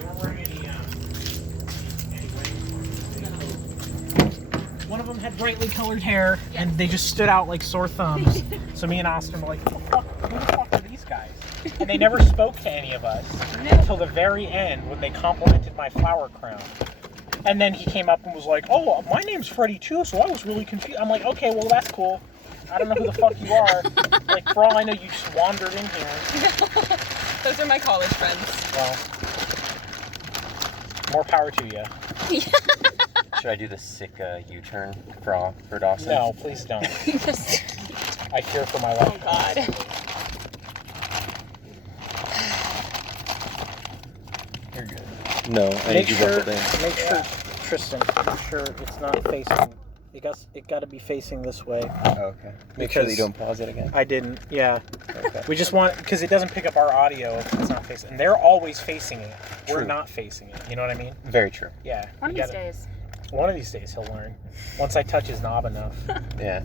They weren't wearing any One of them had brightly colored hair, and they just stood out like sore thumbs. So me and Austin were like, who the fuck are these guys? And they never spoke to any of us until the very end when they complimented my flower crown. And then he came up and was like, oh, my name's Freddie too, so I was really confused. I'm like, okay, well, that's cool. I don't know who the fuck you are. Like, for all I know, you just wandered in here. Those are my college friends. Well, more power to you. Should I do the sick U-turn for Dawson? No, please don't. I fear for my life. Oh, God. You're good. No, I Make need sure, you to make sure, Tristan, make sure it's not facing. It got to be facing this way. Oh, okay. Make sure that you don't pause it again. I didn't. Yeah. Okay. We just want, because it doesn't pick up our audio if it's not facing. And they're always facing it. We're True. not facing it. You know what I mean? Very true. Yeah. One of these days. One of these days he'll learn. Once I touch his knob enough. Yeah.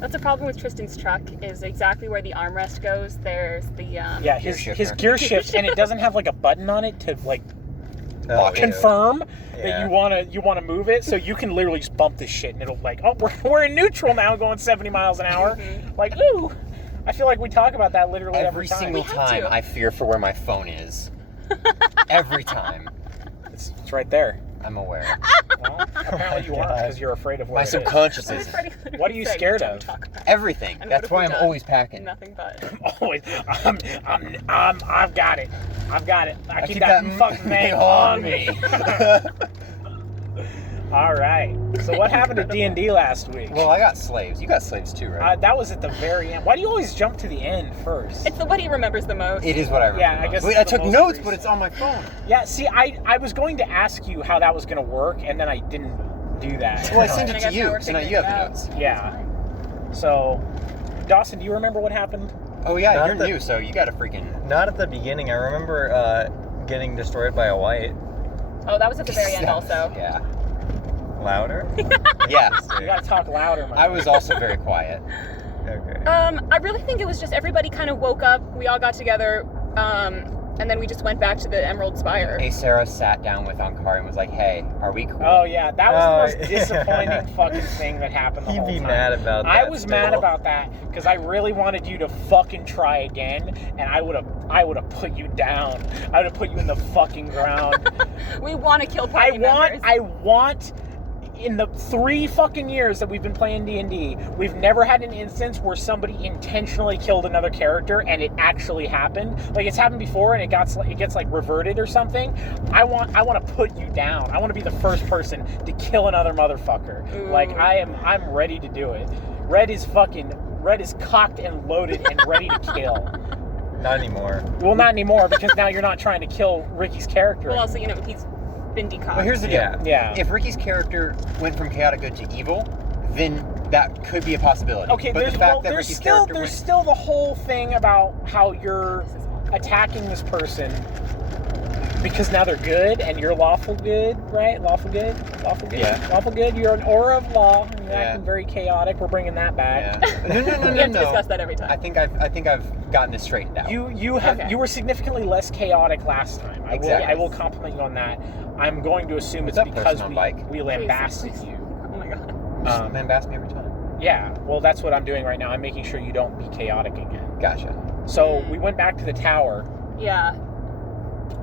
That's the problem with Tristan's truck, is exactly where the armrest goes. There's the yeah, his gear shift, and it doesn't have like a button on it to like confirm that you wanna move it. So you can literally just bump this shit, and it'll like, oh, we're in neutral now, going 70 miles an hour. Like, ooh. I feel like we talk about that literally every time. Single time I fear for where my phone is. Every time. It's right there. I'm aware. Well, apparently you aren't, because you're afraid of where my subconscious is. What are you scared of? Everything. That's why I'm always packing. Nothing but. Always. I've got it. I keep that fucking thing on me. All right. So what happened to DnD last week? Well, I got slaves. You got slaves too, right? That was at the very end. Why do you always jump to the end first? It's what he remembers the most. It is what I remember. Yeah, I guess. Wait, I took notes, but it's on my phone. Yeah. See, I was going to ask you how that was going to work, and then I didn't do that. Well, I sent it to you, so now you have the notes. Yeah. So, Dawson, do you remember what happened? Oh yeah, you're new, so you got to freaking. Not at the beginning. I remember getting destroyed by a white. Oh, that was at the very end, also. Yeah. Louder? Yes. You got to talk louder. I was also very quiet. Okay. I really think it was just everybody kind of woke up. We all got together, and then we just went back to the Emerald Spire. Hey, Sarah sat down with Ankar and was like, "Hey, are we cool?" Oh yeah, that was the most disappointing fucking thing that happened the whole time. He'd be mad about that. I was mad about that because I really wanted you to fucking try again, and I would have put you down. I would have put you in the fucking ground. We want to kill party members. I want. In the 3 fucking years that we've been playing D&D, we've never had an instance where somebody intentionally killed another character and it actually happened. Like, it's happened before and it gets like reverted or something. I want to put you down. I want to be the first person to kill another motherfucker. Ooh. Like, I'm ready to do it. Red is cocked and loaded and ready to kill. Not anymore. Well, not anymore, because now you're not trying to kill Ricky's character. Well, also, he's been decocked. Well, here's the deal. Yeah. If Ricky's character went from chaotic good to evil, then that could be a possibility. Okay, but there's still the whole thing about how you're attacking this person because now they're good and you're lawful good, right? Lawful good. Yeah. Lawful good. You're an aura of law. And you're acting very chaotic. We're bringing that back. Yeah. No. We have to discuss that every time. I think I've gotten this straightened out. You were significantly less chaotic last time. I will compliment you on that. I'm going to assume it's because we lambasted you. Oh my god. Lambast me every time. Yeah. Well, that's what I'm doing right now. I'm making sure you don't be chaotic again. Gotcha. So we went back to the tower. Yeah.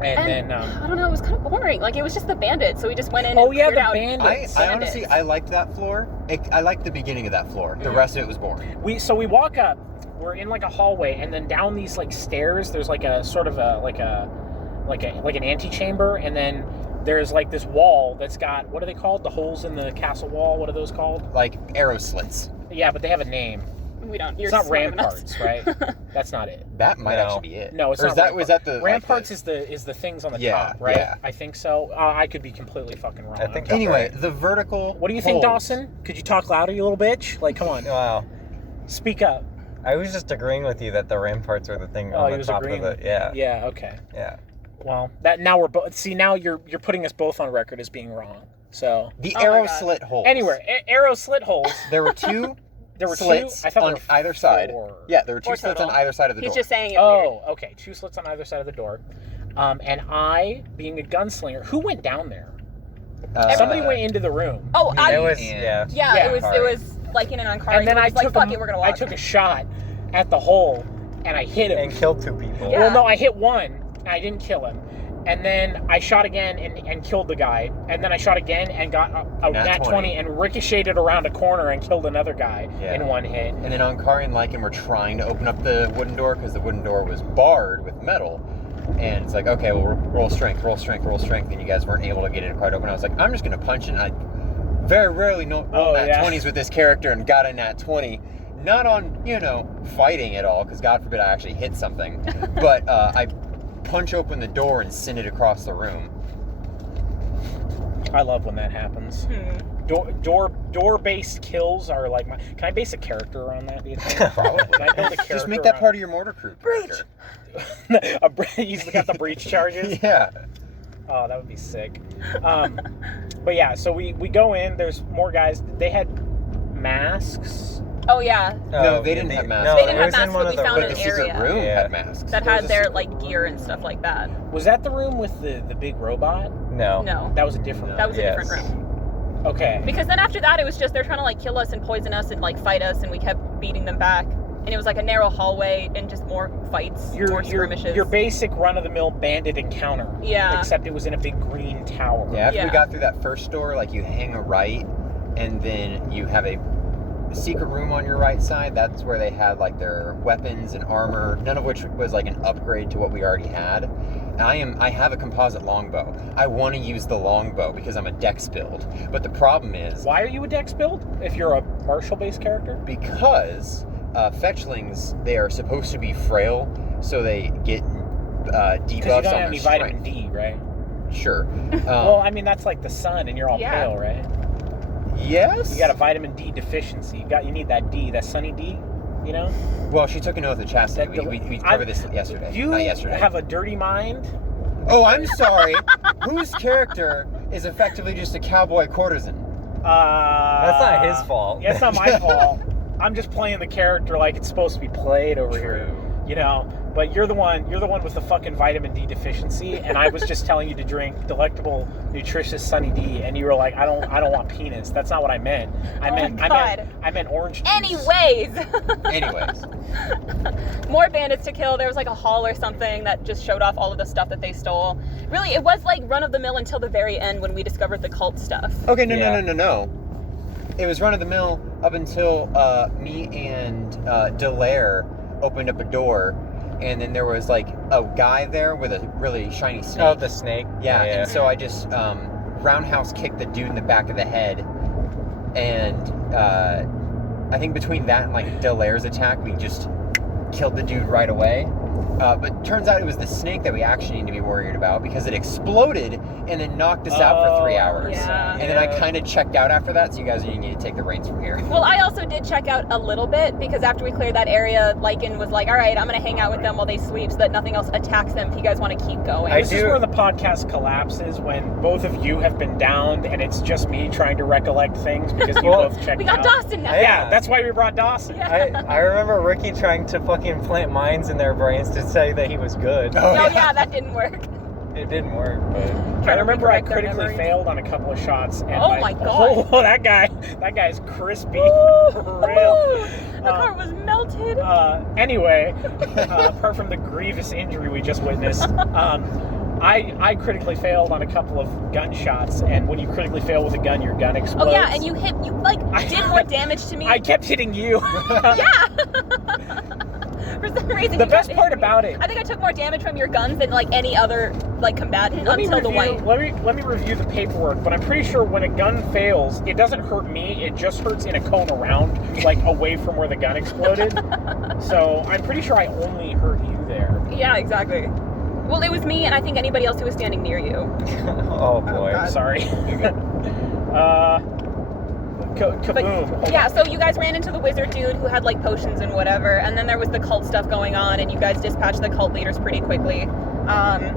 And then I don't know, it was kind of boring. Like, it was just the bandits, so we just went in and cleared out bandits. I honestly liked that floor. I liked the beginning of that floor. The rest of it was boring. We walk up, we're in like a hallway, and then down these like stairs there's like a sort of like an antechamber, and then there's like this wall that's got, what are they called? The holes in the castle wall, what are those called? Like arrow slits. Yeah, but they have a name. We don't. It's not ramparts, right? That's not it. That might actually be it. No, it's or not. Was that the ramparts? Is the things on the top, right? Yeah. I think so. I could be completely fucking wrong. I think anyway, the vertical. What do you think, Dawson? Could you talk louder, you little bitch? Like, come on. Wow. Speak up. I was just agreeing with you that the ramparts are the thing on the top of it. Yeah. Yeah. Okay. Yeah. Well, that now we're both. See, now you're putting us both on record as being wrong. So the arrow slit holes. Anyway, arrow slit holes. There were two. There were slits on either side. Yeah, there were two slits on either side of the door. He's just saying it weird. Okay. 2 slits on either side of the door. And I, being a gunslinger, who went down there? Somebody Somebody went into the room. Oh, It was, yeah, Yeah. it was like in an Ankari. And then I took fuck it, we're gonna walk. I took a shot at the hole, and I hit him. and killed 2 people. Yeah. Well, no, I hit one, and I didn't kill him. And then I shot again and killed the guy. And then I shot again and got a nat 20 and ricocheted around a corner and killed another guy in one hit. And then Ankari and Lycan were trying to open up the wooden door because the wooden door was barred with metal. And it's like, okay, well, roll strength. And you guys weren't able to get it quite open. I was like, I'm just going to punch it. And I very rarely roll nat 20s with this character and got a nat 20. Not on, fighting at all, because God forbid I actually hit something. But I punch open the door and send it across the room. I love when that happens. Door-based kills are like my... Can I base a character around that, do you think? Probably. Can I build a character Just make that around... part of your mortar crew. Breach! He's got the breach charges? Yeah. Oh, that would be sick. But yeah, so we go in, there's more guys. They had masks. Oh yeah. No, they didn't have masks. No, They didn't it have was in masks, one but of we the found But an the secret area room Yeah. had masks. that There had was a their secret- gear and stuff like that. Was that the room with the big robot? No. No, That was a different that was a Yes. different room. Okay. Because then after that, it was just they're trying to kill us and poison us and fight us, and we kept beating them back. And it was like a narrow hallway and just more fights, more skirmishes. Your basic run-of-the-mill bandit encounter. Yeah. Except it was in a big green tower. Yeah, after we Yeah. got through that first door, you hang a right, and then you have a secret room on your right side. That's where they had their weapons and armor, none of which was an upgrade to what we already had. And I have a composite longbow. I want to use the longbow because I'm a dex build. But the problem is, Why are you a dex build if you're a martial-based character? because fetchlings, they are supposed to be frail, so they get Because you debuffs don't on have their any strength. vitamin D, right? Sure. Well, I mean, that's like the sun, and you're all Yeah. pale, right? Yes. You got a vitamin D deficiency. You need that D, that sunny D, Well, she took an oath of chastity. We covered this yesterday. You Not yesterday. have a dirty mind. Oh, I'm sorry. Whose character is effectively just a cowboy courtesan? That's not his fault. Yeah, it's not my fault. I'm just playing the character like it's supposed to be played over here. But you're the one with the fucking vitamin D deficiency, and I was just telling you to drink delectable, nutritious Sunny D, and you were like, I don't want penis. That's not what I meant. I meant orange juice. Anyways, more bandits to kill. There was a hall or something that just showed off all of the stuff that they stole. Really, it was run of the mill until the very end when we discovered the cult stuff. Okay, no. It was run of the mill up until me and Delaire opened up a door, and then there was a guy there with a really shiny snake. Oh, the snake? Yeah, and so I just roundhouse kicked the dude in the back of the head, and I think between that and Delaire's attack, we just killed the dude right away. But turns out it was the snake that we actually need to be worried about because it exploded and then knocked us out for 3 hours. Yeah. And then I kind of checked out after that, so you guys need to take the reins from here. Well, I also did check out a little bit because after we cleared that area, Lycan was like, all right, I'm going to hang out with them while they sweep so that nothing else attacks them if you guys want to keep going. This is where the podcast collapses, when both of you have been downed and it's just me trying to recollect things because you both checked out. We got Dawson now. Yeah, that's why we brought Dawson. Yeah. I remember Ricky trying to fucking plant mines in their brains to say that he was good. Oh, Oh, yeah, that didn't work. It didn't work, but... I remember I recorrect their critically memories. failed on a couple of shots. And Oh my God. Oh, that guy's crispy. Ooh, For real. the car was melted. Anyway, apart from the grievous injury we just witnessed, I critically failed on a couple of gunshots, and when you critically fail with a gun, your gun explodes. Oh yeah, and you did more damage to me. I kept hitting you. Yeah. For some reason, The you best got part hit me. about it- I think I took more damage from your guns than any other combatant until the white. Let me review the paperwork, but I'm pretty sure when a gun fails, it doesn't hurt me. It just hurts in a cone around, away from where the gun exploded. So I'm pretty sure I only hurt you there. Yeah, exactly. Well, it was me, and I think anybody else who was standing near you. Oh, boy. I'm sorry. Kaboom. Yeah, so you guys ran into the wizard dude who had potions and whatever, and then there was the cult stuff going on, and you guys dispatched the cult leaders pretty quickly. And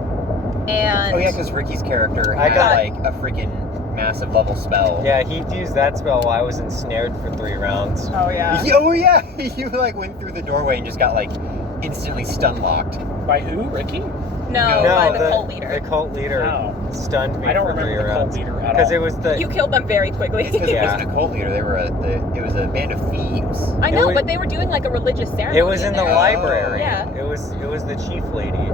Oh yeah, because Ricky's character I had got- a freaking massive level spell. Yeah, he used that spell while I was ensnared for 3 rounds. Oh yeah. Oh yeah, you went through the doorway and just got instantly stun locked. By who? Ricky? No, No, the cult leader. The cult leader Oh. stunned me I don't for 3 remember the cult rounds. leader at Because all. it was the... You killed them very quickly. Because it Yeah. wasn't a cult leader. They were it was a band of thieves. I know, was- but they were doing like a religious ceremony. It was in the there. library. Yeah. It was the chief lady.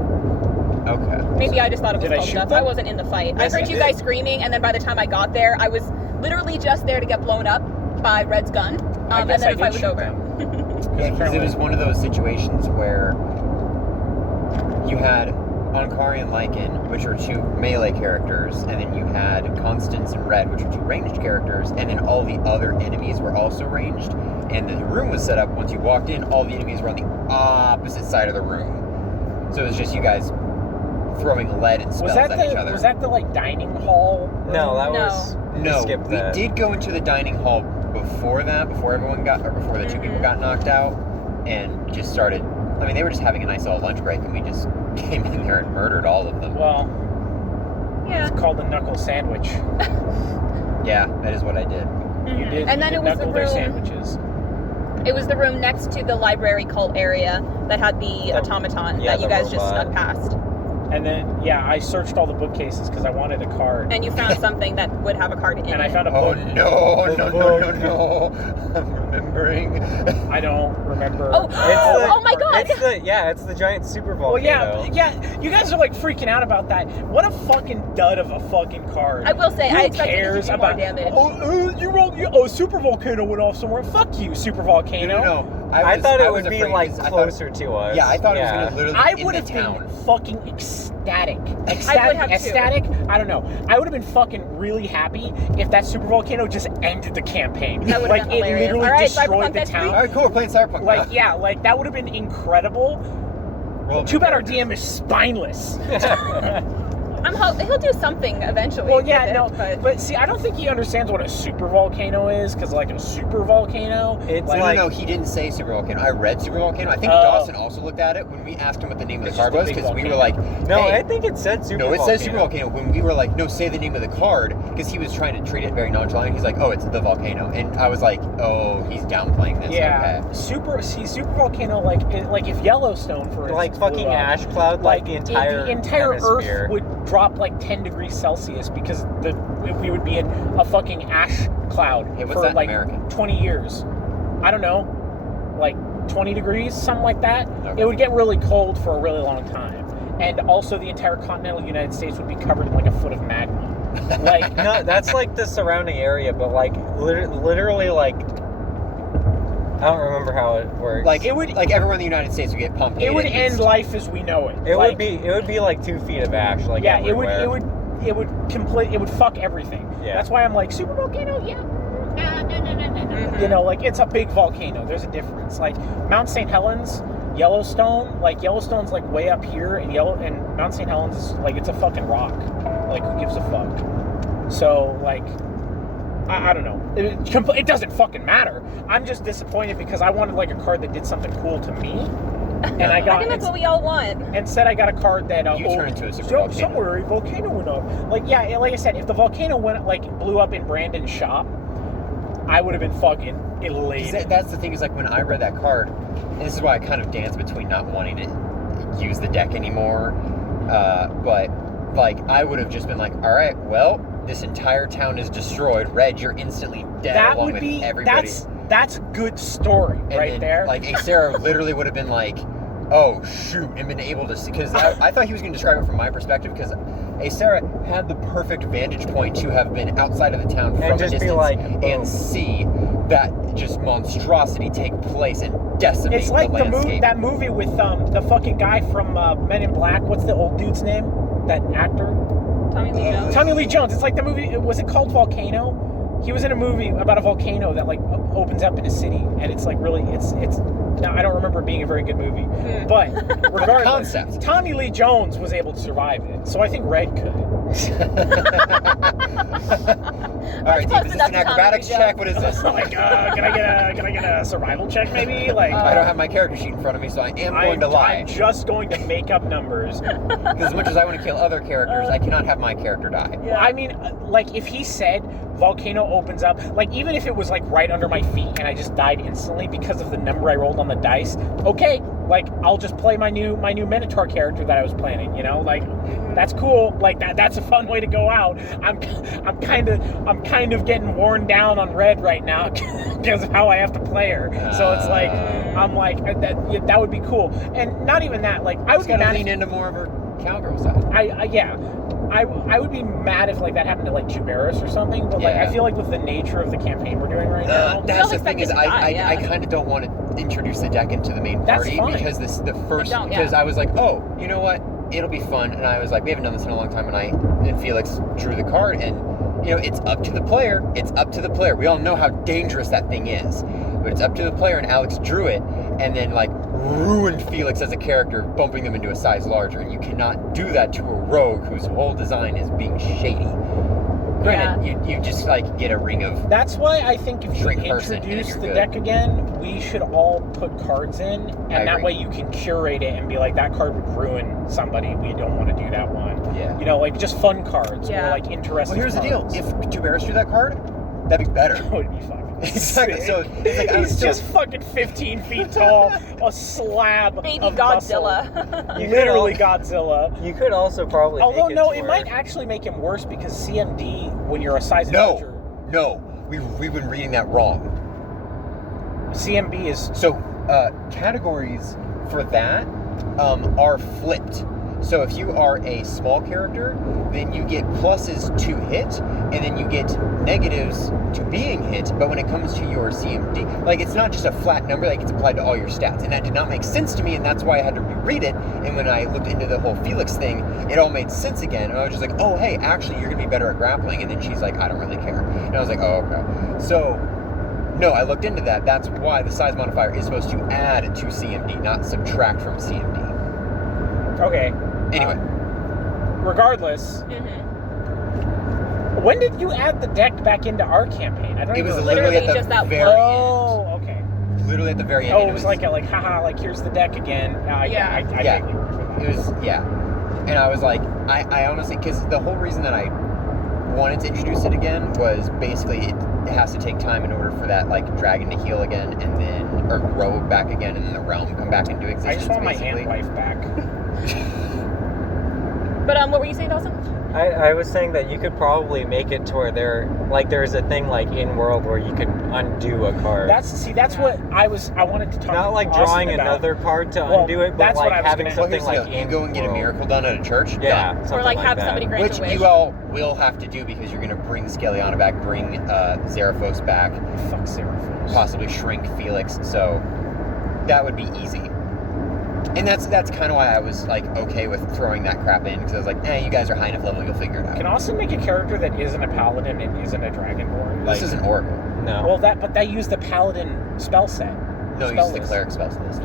Okay. Maybe I just thought it was Did I cult shoot stuff. them? I wasn't in the fight. Yes, I heard you you did. guys screaming, and then by the time I got there, I was literally just there to get blown up by Red's gun. I And guess then I the fight did was shoot over. them. Yeah, because it was one of those situations where you had Ankari and Lycan, which are 2 melee characters, and then you had Constance and Red, which are 2 ranged characters, and then all the other enemies were also ranged. And the room was set up, once you walked in, all the enemies were on the opposite side of the room. So it was just you guys throwing lead and spells at each other. Was that the like dining hall? No, that No. was... No, skipped we that. did go into the dining hall before that, before the 2 people got knocked out, and just started. I mean, they were just having a nice little lunch break, and we just came in there and murdered all of them. Well, Yeah. it's called the knuckle sandwich. Yeah, that is what I did. You did. And then you it did was the knuckle their room. sandwiches. It was the room next to the library cult area that had the automaton yeah, that you the guys just robot. snuck past. And then, yeah, I searched all the bookcases because I wanted a card. And you found something that would have a card in And it. I found a Oh book. no! I'm remembering. I don't remember. Oh, oh my god! It's the giant super Well, volcano. yeah. You guys are like freaking out about that. What a fucking dud of a fucking card. I will say, Who I expected it to cares do more about damage. super volcano went off somewhere. Fuck you, super volcano. No. I thought it was would be afraid like 'cause I thought- closer to us. Yeah, I thought it was going to literally I in would the have town. been fucking ecstatic. I would have too. Ecstatic? I don't know. I would have been fucking really happy if that super volcano just ended the campaign. That would like have been it hilarious. literally All right, destroyed Cyberpunk the next town. week. All right, cool. We're playing Cyberpunk Like now. yeah, like that would have been incredible. Well, Too bad our DM is spineless. He'll do something eventually. Well, yeah, with no, it, but see, I don't think he understands what a super volcano is, because like a super volcano, It's No, like- no, he didn't say Super Volcano. I read Super Volcano. I think Oh. Dawson also looked at it when we asked him what the name of the It's card just a was, big because we were volcano. like, No, hey, I think it said super no, it volcano. says Super Volcano. When we were like, no, say the name of the card, because he was trying to treat it very nonchalant. He's like, oh, it's the volcano, and I was like, oh, he's downplaying this. yeah, Okay. super volcano, like if Yellowstone, for Like instance, fucking blew up, ash cloud, like the entire hemisphere. Earth would drop like 10 degrees Celsius because we would be in a fucking ash cloud Hey, what's for that in like American? 20 years. I don't know, like 20 degrees, something like that. Okay. It would get really cold for a really long time, and also the entire continental United States would be covered in like a foot of magma. Like No, that's like the surrounding area, but like literally like I don't remember how it works. Like it would, like everyone in the United States would get pumped. it would end life as we know it. it Like, would be like 2 feet of ash, like yeah, everywhere. it would fuck everything. Yeah. That's why I'm like super volcano. Yeah. Mhm. You know, like it's a big volcano. There's a difference. Like Mount St. Helens, Yellowstone. Like Yellowstone's like way up here, and Mount St. Helens is like it's a fucking rock. Like who gives a fuck? So like, I don't know. It doesn't fucking matter. I'm just disappointed because I wanted like a card that did something cool to me, and I I got think that's what we all want. instead I got a card that You turn into a super so- volcano. somewhere a volcano went up. Like yeah, like I said, if the volcano blew up in Brandon's shop, I would have been fucking elated. That's the thing, is like when I read that card, and this is why I kind of dance between not wanting to use the deck anymore, but like I would have just been like, all right, well, this entire town is destroyed. Red, you're instantly dead That along would with be everybody. that's good story And right then, there. Like Sarah literally would have been like, oh shoot, and been able to see, because I thought he was going to describe it from my perspective, because Sarah had the perfect vantage point to have been outside of the town from a just be distance like, boom. and see that just monstrosity take place and decimate It's like the landscape. that movie with the fucking guy from Men in Black. What's the old dude's name? That actor? Tommy Lee Jones. Tommy Lee Jones. It's like the movie. Was it called Volcano? He was in a movie about a volcano that like opens up in a city, and it's like really it's. Now I don't remember it being a very good movie, but regardless, concept. Tommy Lee Jones was able to survive it, so I think Red could. All right, close Deep, is this enough an to Tommy acrobatics Lee check? Jones. What is this? Like, can I get a survival check maybe? Like, I don't have my character sheet in front of me, so I am going to lie. I'm just going to make up numbers. Because as much as I want to kill other characters, I cannot have my character die. Well, I mean, like, if he said volcano opens up, like, even if it was, like, right under my feet and I just died instantly because of the number I rolled on the dice, okay, like I'll just play my new Minotaur character that I was planning, you know, like that's cool. Like that's a fun way to go out. I'm kind of getting worn down on Red right now because of how I have to play her. So it's like I'm like that would be cool. And not even that, like I would gotta lean into more of her cowgirl side. I would be mad if like that happened to like Tuberis or something, but like I feel like with the nature of the campaign we're doing right now, that's the thing is I kind of don't want to introduce the deck into the main party because because I was like, oh, you know what, it'll be fun, and I was like, we haven't done this in a long time, and Felix drew the card, and you know, it's up to the player. It's up to the player. We all know how dangerous that thing is, but it's up to the player, and Alex drew it, and then like ruined Felix as a character, bumping them into a size larger, and you cannot do that to a rogue whose whole design is being shady. Granted, you just like get a ring of. That's why I think if you introduce the deck again, we should all put cards in, and that way you can curate it and be like, that card would ruin somebody. We don't want to do that one. Yeah. You know, like just fun cards or like interesting. Well, here's cards. the deal: if Tuberis drew that card, that'd be better. It would be fucking. Exactly. So it's like he's just fucking 15 feet tall, a slab baby of Godzilla. Literally Godzilla. You could also probably. Although it might actually make him worse because CMD, when you're a size larger. No, we've been reading that wrong. CMB is categories for that are flipped. So if you are a small character, then you get pluses to hit, and then you get negatives to being hit. But when it comes to your CMD, like it's not just a flat number that gets applied to all your stats. And that did not make sense to me, and that's why I had to reread it. And when I looked into the whole Felix thing, it all made sense again. And I was just like, oh, hey, actually, you're going to be better at grappling. And then she's like, I don't really care. And I was like, oh, okay. So, no, I looked into that. That's why the size modifier is supposed to add to CMD, not subtract from CMD. Okay. Anyway. Regardless, when did you add the deck back into our campaign? I don't. It was literally at the just that very one. end. Oh, okay. Literally at the very end. Oh, it was like haha, like here's the deck again. I vaguely remember that. It was and I was like, I honestly, because the whole reason that I wanted to introduce it again was basically it has to take time in order for that like dragon to heal again, and then or grow back again, and then the realm come back into existence. I just want basically. my ant wife back. But what were you saying, Dawson? I was saying that you could probably make it to where there's a thing like in world where you could undo a card. That's what I wanted to talk about. Not like drawing another card to undo it, but that's like what I was having something like you go and get a miracle done at a church. Yeah, or like have somebody grant which a wish. you all will have to do because you're going to bring Scaliana back, bring Zeraphos back. Fuck Zeraphos. Possibly shrink Felix. So that would be easy. And that's kind of why I was like okay with throwing that crap in, because I was like, you guys are high enough level, you'll figure it out. Can Austin make a character that isn't a paladin and isn't a dragonborn? This is an oracle. No. Well, but they use the paladin spell set. No, use the cleric spells list.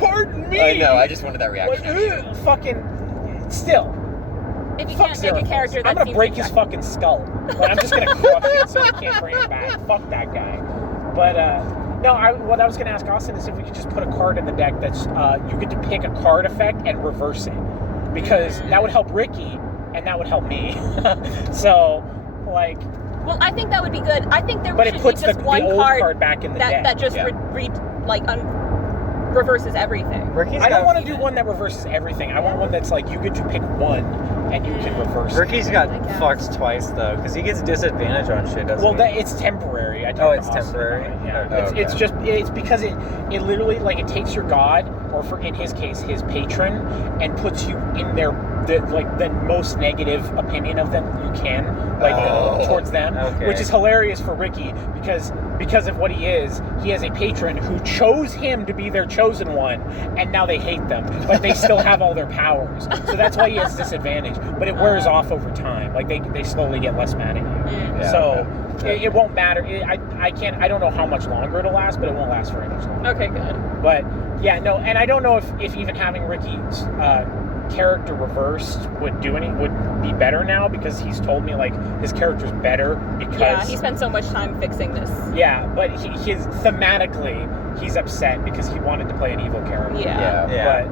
Pardon me. I know. I just wanted that reaction. Like, fucking still. If you Fuck can't make a character that I'm gonna seems break his fucking skull. Like, I'm just gonna crush it so he can't bring it back. Fuck that guy. But no, what I was gonna ask Austin is if we could just put a card in the deck that's you get to pick a card effect and reverse it, because that would help Ricky and that would help me. So, like. Well, I think that would be good. I think there but should it puts be just the one old card back in the deck. that just reverses everything. I don't want to do one that reverses everything. I want one that's like you get to pick one and you can reverse Ricky's it. got fucked twice though, because he gets disadvantage on shit, doesn't he? It's temporary. It's temporary. Yeah, it's because it literally like it takes your god, or for in his case his patron, and puts you in the most negative opinion of them you can, towards them, which is hilarious for Ricky because of what he is. He has a patron who chose him to be their chosen one, and now they hate them, but they still have all their powers. So that's why he has disadvantage. But it wears off over time. Like they slowly get less mad at you. So it won't matter. I don't know how much longer it'll last, but it won't last very much longer. Okay, good. But yeah, no, and I don't know if even having Ricky's character reversed would be better now, because he's told me like his character's better because he spent so much time fixing this. Yeah, but his thematically he's upset because he wanted to play an evil character. Yeah. But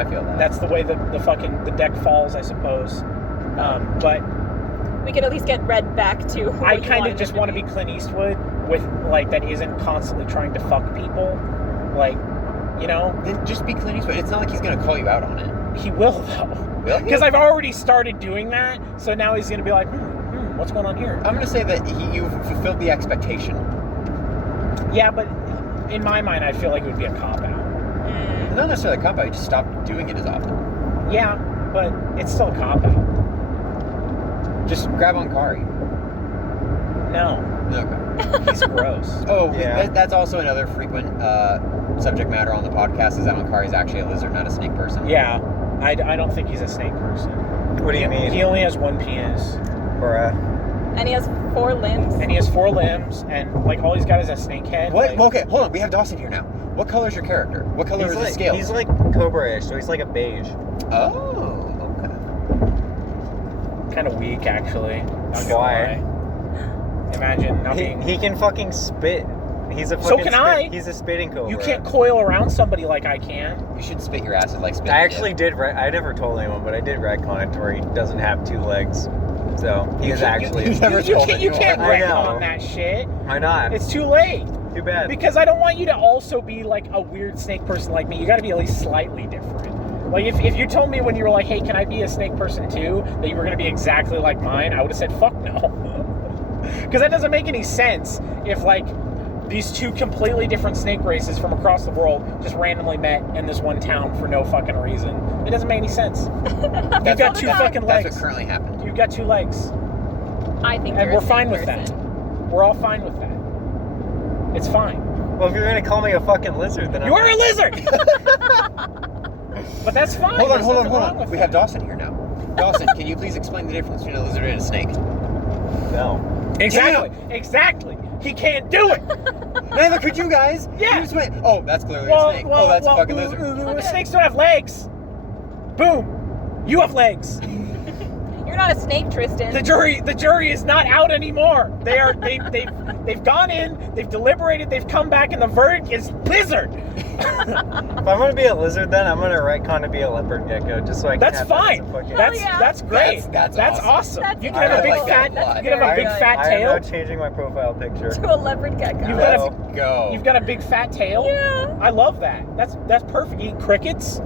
I feel that. That's the way the deck falls, I suppose. But we could at least get Red back to. I kind of just want to be Clint Eastwood with like that isn't constantly trying to fuck people. Like, you know, Then just be Clint Eastwood. It's not like he's gonna call you out on it. he will though. Will he? Because I've already started doing that, so now he's gonna be like, what's going on here? I'm gonna say that you've fulfilled the expectation. Yeah, but in my mind, I feel like it would be a cop out. Not necessarily a cop out. You just stop doing it as often. Yeah, but it's still a cop out. Just grab on Kari. No, Okay. he's gross. Oh, Yeah. that's also another frequent subject matter on the podcast is that Ankari is actually a lizard, not a snake person. Yeah, I don't think he's a snake person. What do you mean? He only has one penis, Bruh. And he has 4 limbs. and he has 4 limbs, and like all he's got is a snake head. What? Like, Well, okay, hold on. We have Dawson here now. What color is your character? What color is the scale? He's like Cobra-ish, so he's like a beige. Oh, okay. kind of weak, actually. Not gonna Why? lie. Imagine not being. He can fucking spit. He's a So fucking can I. He's a spitting cobra. You can't coil around somebody like I can. You should spit your acid like spit. I actually did. I never told anyone, but I did retcon it to where he doesn't have 2 legs. So he is actually. you never told You can't anyone. I know. retcon that shit. Why not? It's too late. Too bad. Because I don't want you to also be like a weird snake person like me. You got to be at least slightly different. Like if you told me when you were like, hey, can I be a snake person too, that you were going to be exactly like mine, I would have said, fuck no. Because that doesn't make any sense if like these 2 completely different snake races from across the world just randomly met in this one town for no fucking reason. It doesn't make any sense. You've got 2 fucking That's legs. what currently happened. You've got 2 legs. I think And you're we're a snake fine with person. that. We're all fine with that. It's fine. Well, if you're gonna call me a fucking lizard, then You are a lizard! But that's fine. Hold on, There's hold on, nothing hold wrong on. with We that. have Dawson here now. Dawson, can you please explain the difference between a lizard and a snake? No. Exactly. He can't do it. Neither could you guys. Yeah. You just went, oh, that's clearly a snake. Oh, that's a fucking lizard. Snakes don't have legs. Boom. You have legs. You're not a snake, Tristan. The jury is not out anymore. They've gone in, they've deliberated, they've come back, and the verdict is lizard. If I'm gonna be a lizard, then I'm gonna retcon to be a leopard gecko, just so I can. That's have that as fine. a fucking- That's great. That's awesome. That's You can have a I big like fat. that a lot. You can have a big Very fat I am tail. not changing my profile picture. To a leopard gecko. You've got a- Let's go. You've got a big fat tail. Yeah. I love that. That's perfect. Eat crickets.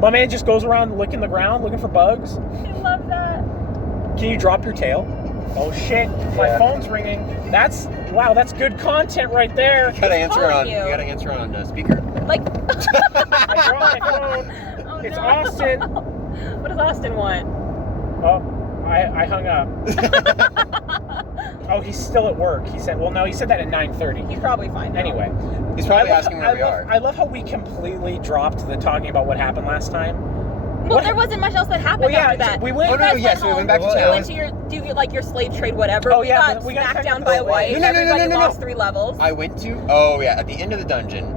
My man just goes around licking the ground, looking for bugs. I love that. Can you drop your tail? Oh shit! My Yeah. phone's ringing. That's good content right there. You gotta answer calling on. you? You gotta answer on speaker. Like. I dropped my phone. Oh, It's no. Austin. What does Austin want? Oh, I hung up. Oh, he's still at work. He said. Well, no, he said that at 9:30. He's probably fine. now. Anyway, He's probably I love- asking where I we love- are. I love how we completely dropped the talking about what happened last time. Well, What- there wasn't much else that happened Well, yeah, after that. we went. Oh, no, You guys yes, we home, went back to Well, You town. went to your slave trade, whatever. Oh, we yeah, got but we got smacked technical- down by a No, wife. no, no, no, Everybody no. lost 3 levels. I went to. Oh yeah, at the end of the dungeon.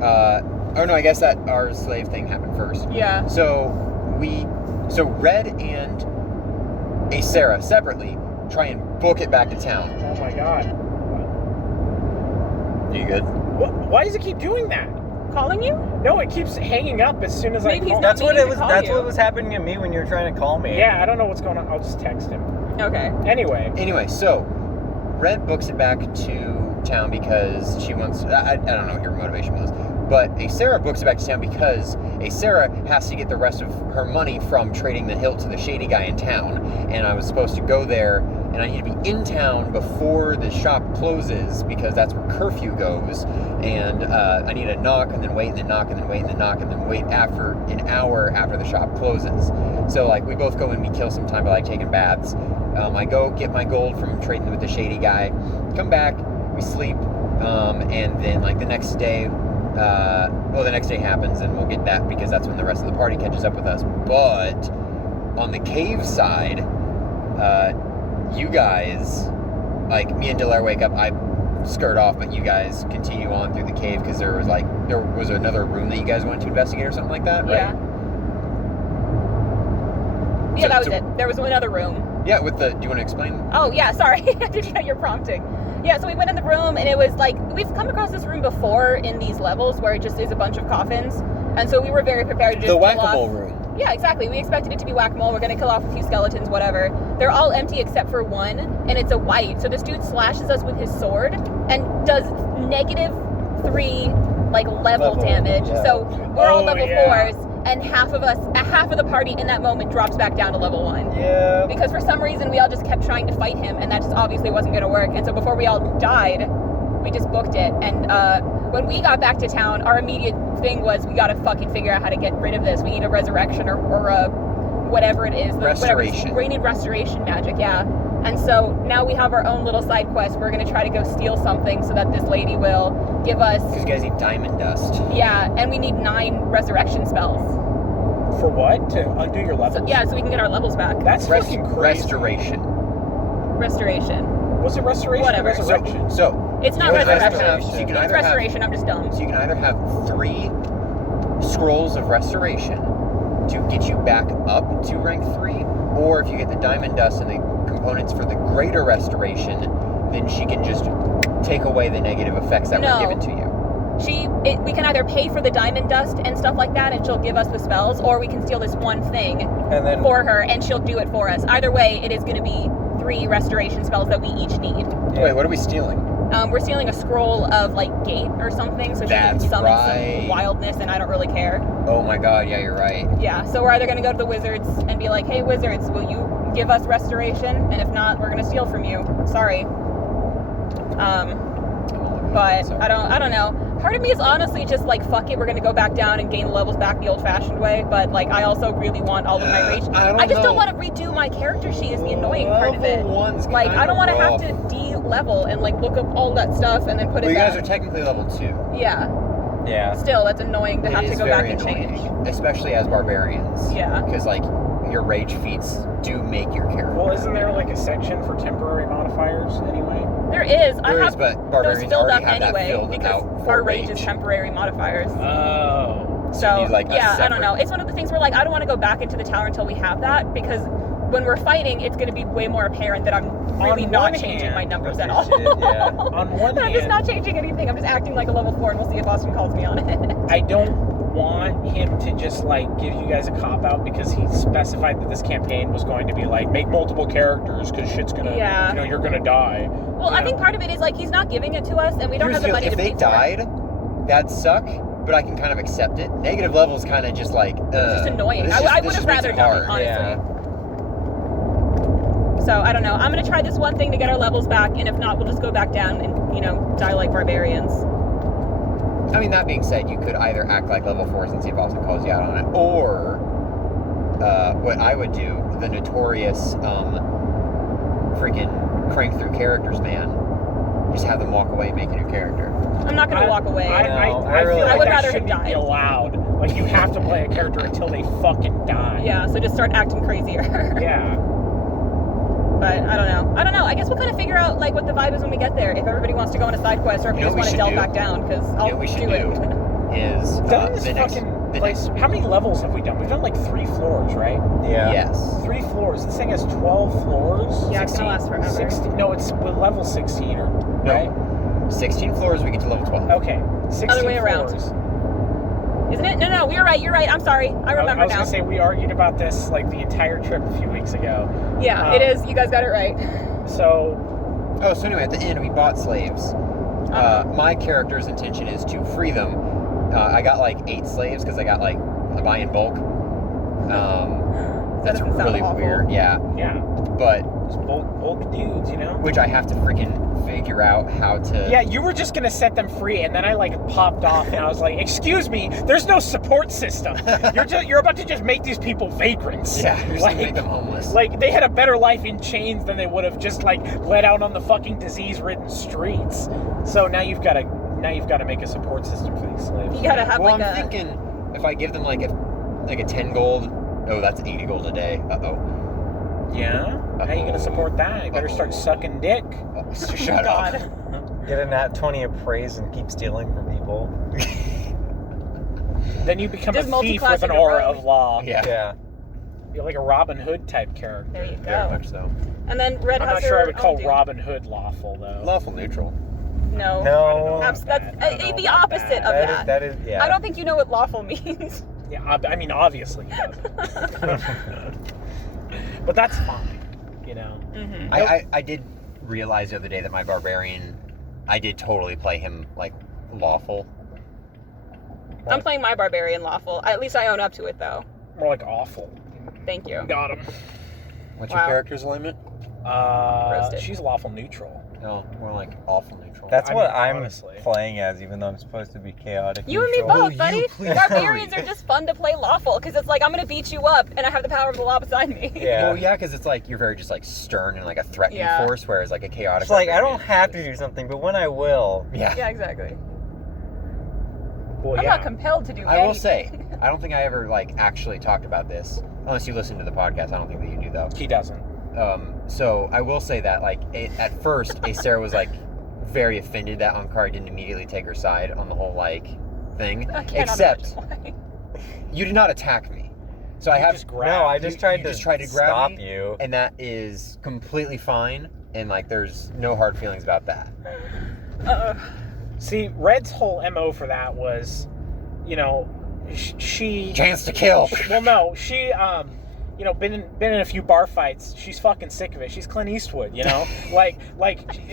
Oh no, I guess that our slave thing happened first. Yeah. So Red and a Sarah separately try and book it back to town. Oh my god. You good? Why does it keep doing that? Calling you? No, it keeps hanging up as soon as Maybe I he's call. not That's what meaning it to was. call That's you. what was happening to me when you were trying to call me. Yeah, I don't know what's going on. I'll just text him. Okay. Anyway, So Red books it back to town because she wants. I don't know what your motivation was, but a Sarah books it back to town because a Sarah has to get the rest of her money from trading the hilt to the shady guy in town, and I was supposed to go there. And I need to be in town before the shop closes because that's where curfew goes. And I need to knock and then wait and then knock and then wait and then knock and then wait after an hour after the shop closes. So like we both go and we kill some time by like taking baths. I go get my gold from trading with the shady guy, come back, we sleep, and then like the next day happens and we'll get that because that's when the rest of the party catches up with us. But on the cave side, you guys, like me and Delaire wake up, I skirt off, but you guys continue on through the cave because there was another room that you guys wanted to investigate or something like that, right? Yeah. Yeah, So- that was so- it. There was another room. Yeah, do you want to explain? Oh, yeah, sorry. I didn't get your prompting. Yeah, so we went in the room, and it was like, we've come across this room before in these levels where it just is a bunch of coffins. And so we were very prepared to just The kill whack-a-mole off. room. Yeah, exactly. We expected it to be whack-a-mole. We're going to kill off a few skeletons, whatever. They're all empty except for one, and it's a white. So this dude slashes us with his sword and does -3 like level damage. yeah. So we're all Oh, level yeah. 4s, and half of the party in that moment drops back down to level 1. Yeah. Because for some reason we all just kept trying to fight him, and that just obviously wasn't going to work. And so before we all died, we just booked it. And when we got back to town, our immediate thing was we got to fucking figure out how to get rid of this. We need a resurrection or a whatever it is. Restoration. We need restoration magic, yeah. And so now we have our own little side quest. We're going to try to go steal something so that this lady will give us... Because you guys need diamond dust. Yeah, and we need 9 resurrection spells. For what? To undo your levels? So, yeah, so we can get our levels back. That's fucking crazy. Restoration. Restoration. Was it restoration Whatever. or resurrection? So It's not you either have to resurrection. have- so you can It's either have- restoration, I'm just dumb. So you can either have 3 scrolls of restoration to get you back up to rank 3, or if you get the diamond dust and the components for the greater restoration, then she can just take away the negative effects that No. were given to you. We can either pay for the diamond dust and stuff like that, and she'll give us the spells, or we can steal this one thing And then for her, and she'll do it for us. Either way, it is going to be 3 restoration spells that we each need. Yeah. Wait, what are we stealing? We're stealing a scroll of like gate or something, so she That's can summon right. some wildness, and I don't really care. Oh my god, yeah, you're right. Yeah, so we're either going to go to the wizards and be like, hey wizards, will you give us restoration? And if not, we're going to steal from you. Sorry. But I don't know. Part of me is honestly just like, fuck it, we're gonna go back down and gain the levels back the old-fashioned way. But like, I also really want all of my rage. I just don't want to redo my character sheet. Is the annoying part of it. Like, I don't want to have to de-level and like look up all that stuff and then put Well, it you back. guys are technically level 2. Yeah. Yeah. Still, that's annoying to It have to is go back very and change. annoying, especially as barbarians. Yeah. Because like your rage feats do make your character. Well, isn't there like a section for temporary modifiers anyway? There is. I There have is, but those barbarians filled already up have that anyway filled because out for our rage rage. is temporary modifiers. Oh. So, you need, like, a yeah, I separate- don't know. It's one of the things where, like, I don't want to go back into the tower until we have that, because when we're fighting, it's going to be way more apparent that I'm really On not one changing hand, my numbers at all. yeah. On one I'm just hand, not changing anything. I'm just acting like a level 4, and we'll see if Austin calls me on it. I don't want him to just like give you guys a cop out because he specified that this campaign was going to be like make multiple characters because shit's gonna, Yeah. you're gonna die. Well, I think part of it is, like, he's not giving it to us, and we don't Here's have the the deal, money if to they pay for it. died, that'd suck, but I can kind of accept it. Negative levels kind of just like, It's just annoying. this I just- would this have just makes rather it done it, hard. honestly. Yeah. So, I don't know. I'm going to try this one thing to get our levels back, and if not, we'll just go back down and, die like barbarians. I mean, that being said, you could either act like level 4s and see if Austin calls you out on it, or what I would do, the notorious freaking crank through characters, man. Just have them walk away and make a new character. I'm not going to walk away. I No, I feel really- like I would that rather shouldn't have be died. allowed. Like, you have to play a character until they fucking die. Yeah, so just start acting crazier. Yeah. But I don't know. I guess we'll kind of figure out like what the vibe is when we get there. If everybody wants to go on a side quest, or if we You know just what want we to should delve do? back down, because I'll You know what we should do it. Is Doesn't this the next, fucking the place, next, how many levels have we done? We've done like 3 floors, right? Yeah. yes. 3 floors. This thing has 12 floors. Yeah, it's gonna last forever. 16, no, it's with level 16, right? 16 floors, we get to level 12. Okay. 16 Other way around. floors. Isn't it? No, you're right. I'm sorry. I remember I was now. gonna say we argued about this like the entire trip a few weeks ago. Yeah, it is. You guys got it right. So Oh, so anyway, at the end, we bought slaves. My character's intention is to free them. I got like 8 slaves because I got like a buy in bulk. That's doesn't sound really awful. weird. Yeah, yeah, but just bulk dudes, which I have to freaking figure out how to. Yeah, you were just gonna set them free, and then I like popped off, and I was like, "Excuse me, there's no support system. You're about to just make these people vagrants. Yeah, you're just like, gonna make them homeless. Like they had a better life in chains than they would have just like let out on the fucking disease-ridden streets. So now you've got to make a support system for these slaves. You gotta have well, like I'm thinking if I give them like a 10 gold. Oh, that's 80 gold a day. Uh-oh. Yeah? How are you gonna support that? You better start sucking dick. Shut God. up. Get a nat 20 of praise and keep stealing from people. Then you become Just a thief multi-class with an in your aura rogue. of law. Yeah. Yeah. You're like a Robin Hood type character. There you Very go. much so. And then Red I'm has not sure I her would call own dude. Robin Hood lawful though. Lawful neutral. No. No. That's I don't know the about opposite that. of that. That is, yeah. I don't think you know what lawful means. Yeah, I mean obviously. He doesn't. But that's fine, Mm-hmm. I did realize the other day that my barbarian, I did totally play him like lawful. I'm playing my barbarian lawful. At least I own up to it, though. More like awful. Thank you. Got him. What's your character's alignment? Roasted. She's lawful neutral. No, more like awful neutral. That's what I'm honestly playing as, even though I'm supposed to be chaotic. You and me neutral. both, buddy. Barbarians are just fun to play lawful because it's like I'm gonna beat you up and I have the power of the law beside me. Yeah. Well, yeah, because it's like you're very just like stern and like a threatening force, whereas like a chaotic. It's like I barbarian don't have to do something, but when I will. Yeah. Yeah, exactly. Well, I'm yeah. not compelled to do anything. I will say, I don't think I ever like actually talked about this, unless you listen to the podcast. I don't think that you do though. He doesn't. So I will say that like at first, Sarah was like very offended that Ankari didn't immediately take her side on the whole like thing. I cannot Except imagine why. you did not attack me, so I You have just grabbed- No, I just tried you to just tried to grab stop me, you. and that is completely fine. And like, there's no hard feelings about that. See, Red's whole MO for that was, you know, she Chance to kill. Well, no, she you know, been in a few bar fights. She's fucking sick of it. She's Clint Eastwood, you know, like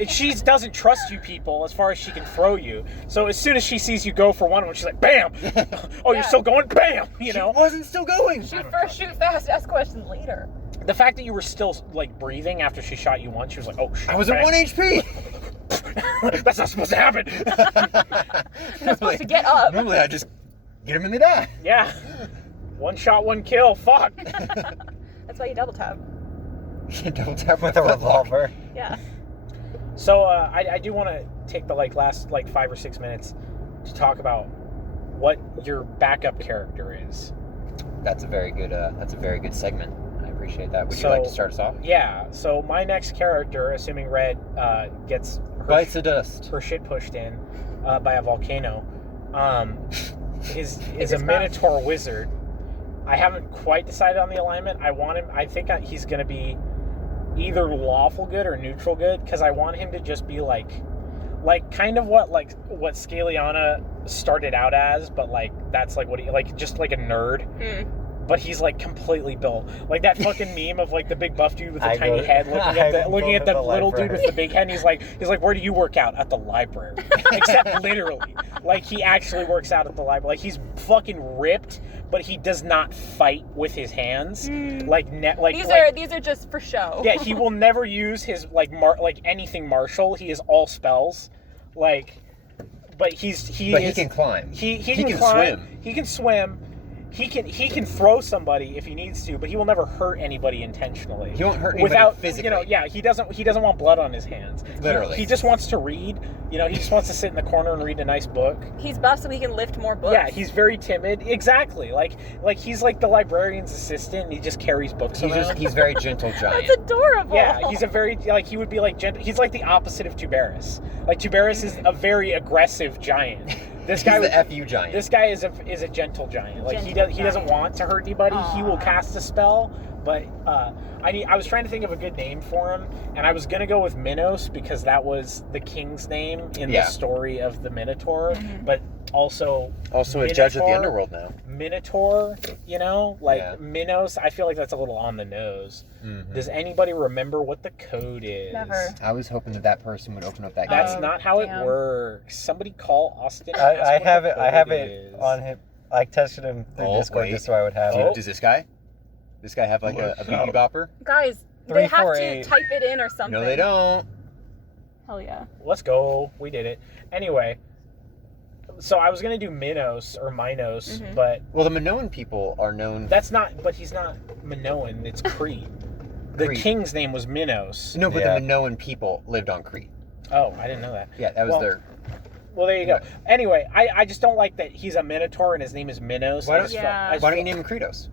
she doesn't trust you people as far as she can throw you. So as soon as she sees you go for one, she's like, bam. Oh, you're still going, bam. You know, She wasn't still going. Shoot first, shoot fast, ask questions later. the fact that you were still like breathing after she shot you once, she was like, oh shit. I was at bam. 1 HP. That's not supposed to happen. You're not supposed to get up. Normally, I just get him and they die. Yeah. One shot, one kill. Fuck. That's why you double tap. Double tap With a revolver. Yeah. So I do want to take the last 5 or 6 minutes to talk about what your backup character is. That's a very good segment. I appreciate that. Would you like to start us off? Yeah. So my next character, assuming Red gets Bites the dust. her shit pushed in by a volcano, is a Fingers Minotaur wizard. I haven't quite decided on the alignment. I want him. I think he's going to be either lawful good or neutral good, because I want him to just be like kind of what Scaliana started out as, but that's what he just like a nerd. But he's completely built like that fucking meme of the big buff dude with the tiny head looking at the little dude with the big head. And he's like, where do you work out? At the library. Except literally, he actually works out at the library. He's fucking ripped, but he does not fight with his hands. These are just for show. Yeah, he will never use his anything martial. He is all spells, but he can climb. He can climb. Swim. He can swim. He can throw somebody if he needs to, but he will never hurt anybody intentionally. He won't hurt anybody physically. He doesn't want blood on his hands. Literally. He just wants to read. He just wants to sit in the corner and read a nice book. He's buff so he can lift more books. Yeah, he's very timid. Exactly. He's like the librarian's assistant, and he just carries books around. He's very gentle giant. That's adorable. Yeah, he's a very he would be gentle. He's like the opposite of Tuberus. Tuberus is a very aggressive giant. This guy He's the FU giant. This guy is a gentle giant. He doesn't want to hurt anybody. Aww. He will cast a spell, but I was trying to think of a good name for him, and I was gonna go with Minos because that was the king's name in the story of the Minotaur, but also a judge of the underworld now. Minotaur, Minos. I feel like that's a little on the nose. Mm-hmm. Does anybody remember what the code is? Never. I was hoping that person would open up that. That's not how it works. Somebody call Austin. I have it on him. I tested him through Discord just so I would have it. Does this guy have a beauty bopper? Guys, they have to type it in or something. No, they don't. Hell yeah. Let's go. We did it. Anyway, so I was going to do Minos or Minos, but... Well, the Minoan people are known... But he's not Minoan, it's Crete. The king's name was Minos. No, but the Minoan people lived on Crete. Oh, I didn't know that. Yeah, that was their... Well, there you go. Anyway, I just don't like that he's a Minotaur and his name is Minos. Why don't you name him Kratos?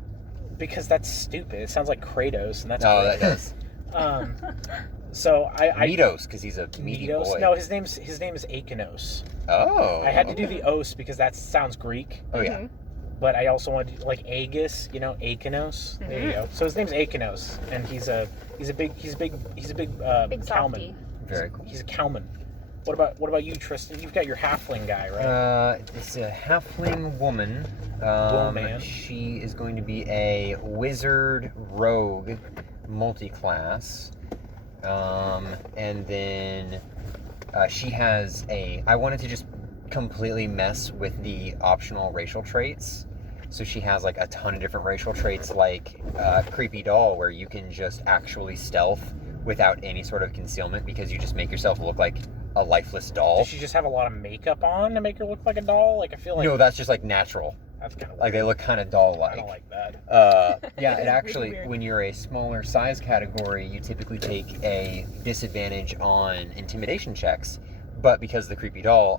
Because that's stupid. It sounds like Kratos, and that's... No, that does. So Mitos, because he's a meaty boy. No, his name is Achenos. Oh. I had to do the os because that sounds Greek. Oh yeah. But I also wanted to do Aegis, Achenos. There you go. So his name's Achenos, and he's a big cowman. Very cool. He's a cowman. What about you, Tristan? You've got your halfling guy, right? It's a halfling woman. Man. She is going to be a wizard rogue multi-class. And then she has I wanted to just completely mess with the optional racial traits. So she has like a ton of different racial traits, like Creepy Doll, where you can just actually stealth without any sort of concealment because you just make yourself look like a lifeless doll. Does she just have a lot of makeup on to make her look like a doll? Like, I feel like... No, that's just like natural. That's kind of like they look kind of doll-like. I don't like that. Yeah, it It's actually, really weird. when you're a smaller size category, you typically take a disadvantage on intimidation checks. But because of the Creepy Doll,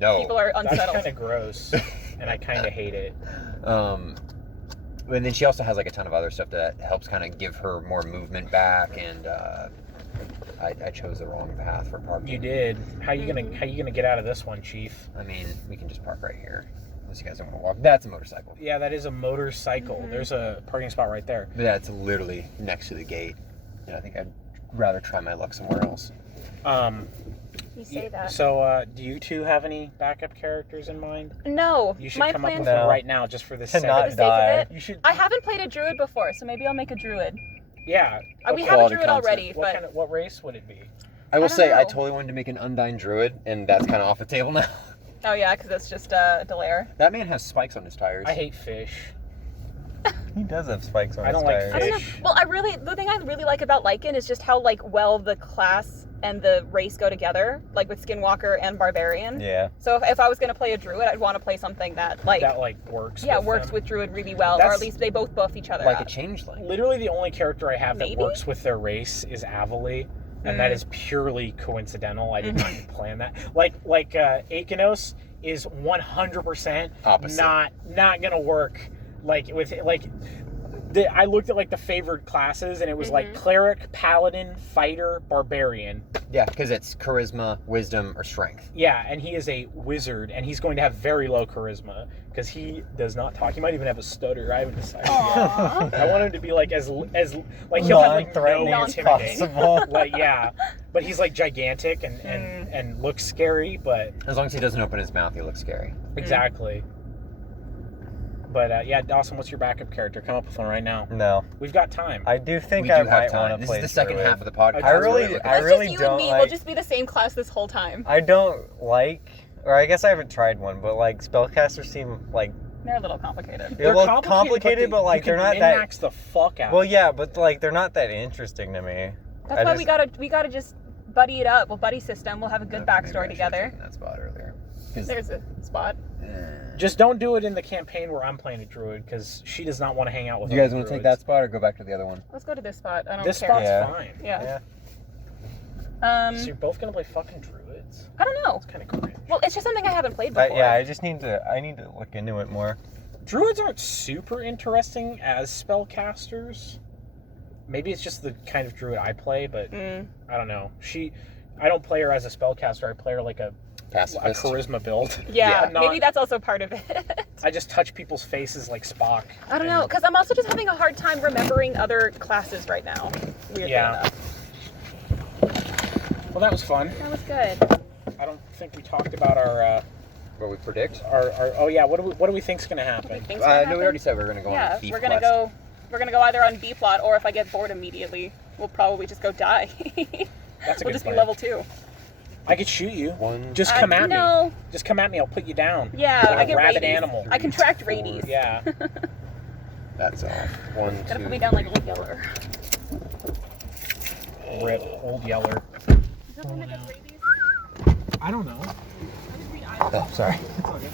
no. People are That's unsettled. kind of gross, and I kind of hate it. And then she also has like a ton of other stuff that helps kind of give her more movement back, and I chose the wrong path for parking. You did. How you gonna get out of this one, Chief? I mean, we can just park right here. Unless you guys don't want to walk. That's a motorcycle. Yeah, that is a motorcycle. There's a parking spot right there. But that's literally next to the gate. And I think I'd rather try my luck somewhere else. You say that. So, do you two have any backup characters in mind? No. You should my come up plan with No. one right now, just for the To sake not for the sake of die. it. You should. I haven't played a druid before, so maybe I'll make a druid. Yeah. We have a quality druid concept. already, What but what race would it be? I will don't say, I know. totally wanted to make an Undyne Druid, and that's kind of off the table now. oh yeah, because it's just Delaire. That man has spikes on his tires. I hate fish. He does have spikes on I his don't like tires. I don't know. Fish. Well, the thing I really like about Lycan is just how like well the class and the race go together, like with Skinwalker and Barbarian. Yeah. So if I was gonna play a druid, I'd want to play something that like That works. yeah with works them. with druid really well, or That's- at least they both buff each other Like up. a changeling. Literally, the only character I have Maybe? that works with their race is Avalee, and that is purely coincidental. I did not plan that. Like Akenos is 100% Opposite. not gonna work. Like with I looked at like the favored classes, and it was like cleric, paladin, fighter, barbarian. Yeah, because it's charisma, wisdom, or strength. Yeah, and he is a wizard, and he's going to have very low charisma because he does not talk. He might even have a stutter. I haven't decided yet. Aww. I want him to be like as like he'll have like no Non-threatening as intimidation. possible. Like yeah, but he's like gigantic and looks scary. But As long as he doesn't open his mouth, he looks scary. exactly. But yeah, Dawson, what's your backup character? Come up with one right now. No. We've got time. I do think We I do might have time. want to This play is the second druid. half of the podcast. I really- Really I That's really just you don't and me. like- We'll just be the same class this whole time. I don't like, or I guess I haven't tried one, but like spellcasters seem like They're a little complicated. they're complicated, but like you they're can not that. min-max the fuck out. Well, yeah, but like they're not that interesting to me. That's I why just- we gotta just buddy it up. We'll buddy system. We'll have a good Maybe I backstory should've together. taken that spot earlier. 'Cause- There's a spot. Just don't do it in the campaign where I'm playing a druid because she does not want to hang out with. Do you guys other want to take druids. that spot or go back to the other one? Let's go to this spot. I don't This care. spot's Yeah. fine. Yeah. Yeah. So you're both gonna play fucking druids? I don't know. It's kind of cringe. Well, it's just something I haven't played before. Yeah, I just need to. I need to look into it more. Druids aren't super interesting as spellcasters. Maybe it's just the kind of druid I play, but I don't know. I don't play her as a spellcaster. I play her like a Pacifist. charisma build. Yeah, not- maybe that's also part of it. I just touch people's faces like Spock. I don't know, because I'm also just having a hard time remembering other classes right now. Weirdly Yeah. enough. Well, that was fun. That was good. I don't think we talked about our What we predict? oh yeah, what do we think's gonna happen? Things No, gonna we happen? already said we were going to go on Yeah, a thief we're gonna quest. go. We're gonna go either on B plot, or if I get bored immediately, we'll probably just go die. That's a We'll good just plan. be level 2. I could shoot you. One. Just come at me. No. Just come at me. I'll put you down. Yeah, Like I a get rabid rabies. animal. I contract rabies. Yeah. That's all. One, Gotta two. put me down like Old Yeller. Rip, old Yeller. Is that the one that does rabies? I don't know. Oh, sorry. It's all good.